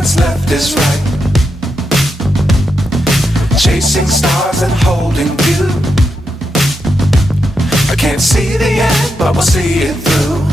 what's left is right. Chasing stars and holding you. I can't see the end, but we'll see it through.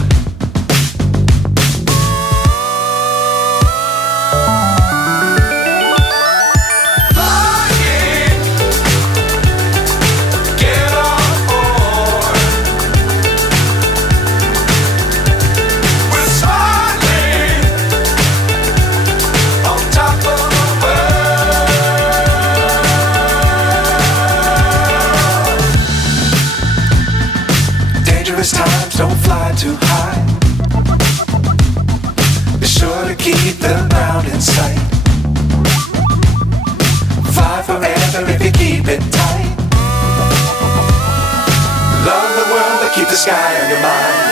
Times don't fly too high. Be sure to keep the ground in sight. Fly forever if you keep it tight. Love the world but keep the sky on your mind.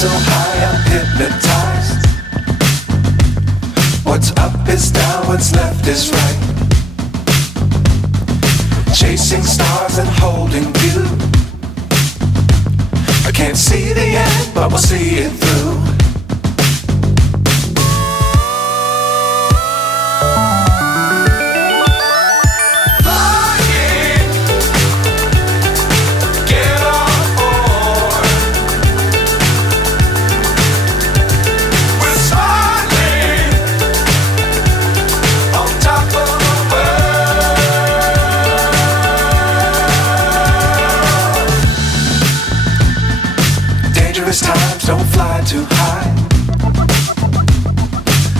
So high I'm hypnotized. What's up is down, what's left is right. Chasing stars and holding you. I can't see the end, but we'll see it through. Times don't fly too high.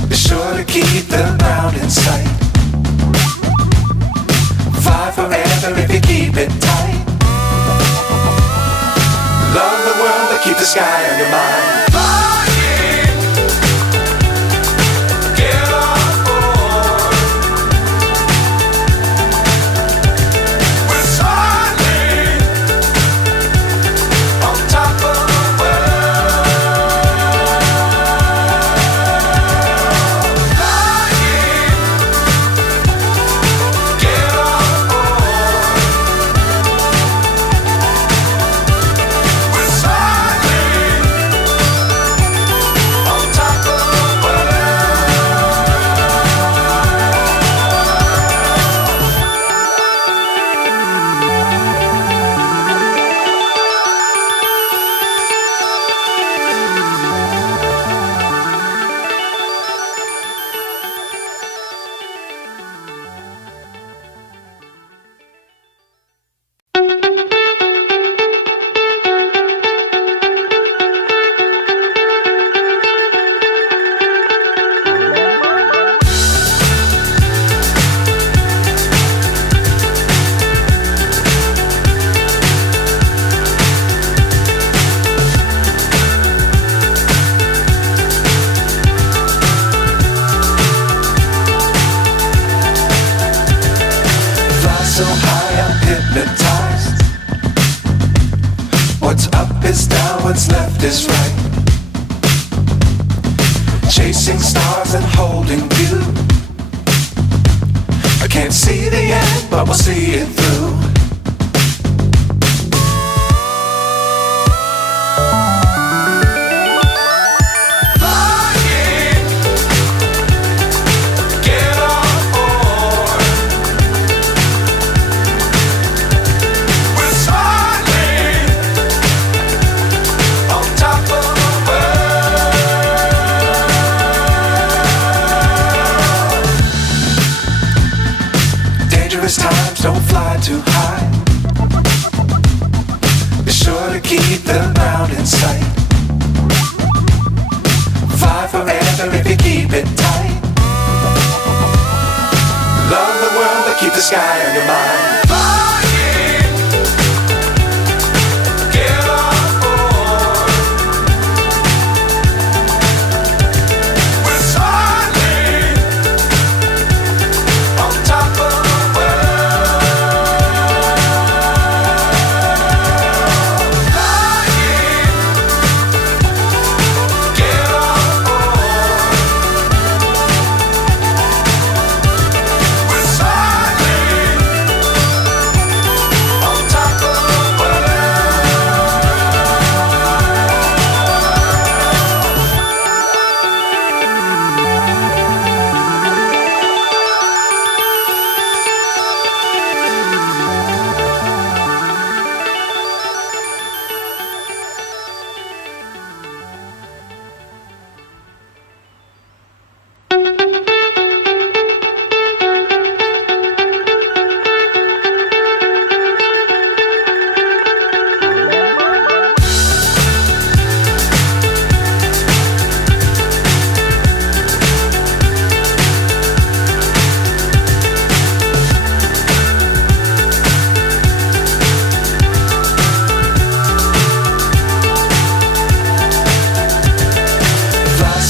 Be sure to keep the ground in sight. Fly forever if you keep it tight. Love the world but keep the sky on your mind. So high I'm hypnotized. What's up is down, what's left is right. Chasing stars and holding you. I can't see the end, but we'll see it through. don't fly too high. Be sure to keep the ground in sight. Fly forever if you keep it tight. Love the world, but keep the sky on your mind.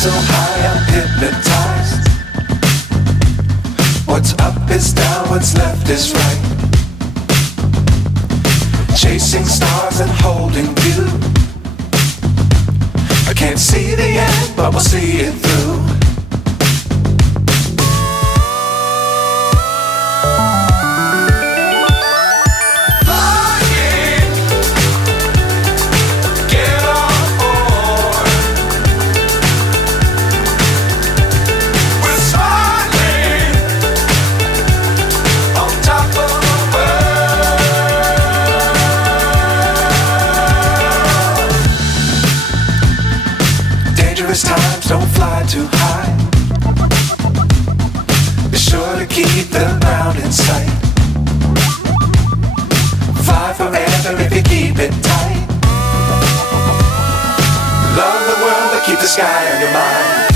So high I'm hypnotized. What's up is down, what's left is right. Chasing stars and holding you. I can't see the end, but we'll see it through. Dangerous times, don't fly too high. Be sure to keep the ground in sight. Fly forever if you keep it tight. Love the world, but keep the sky on your mind.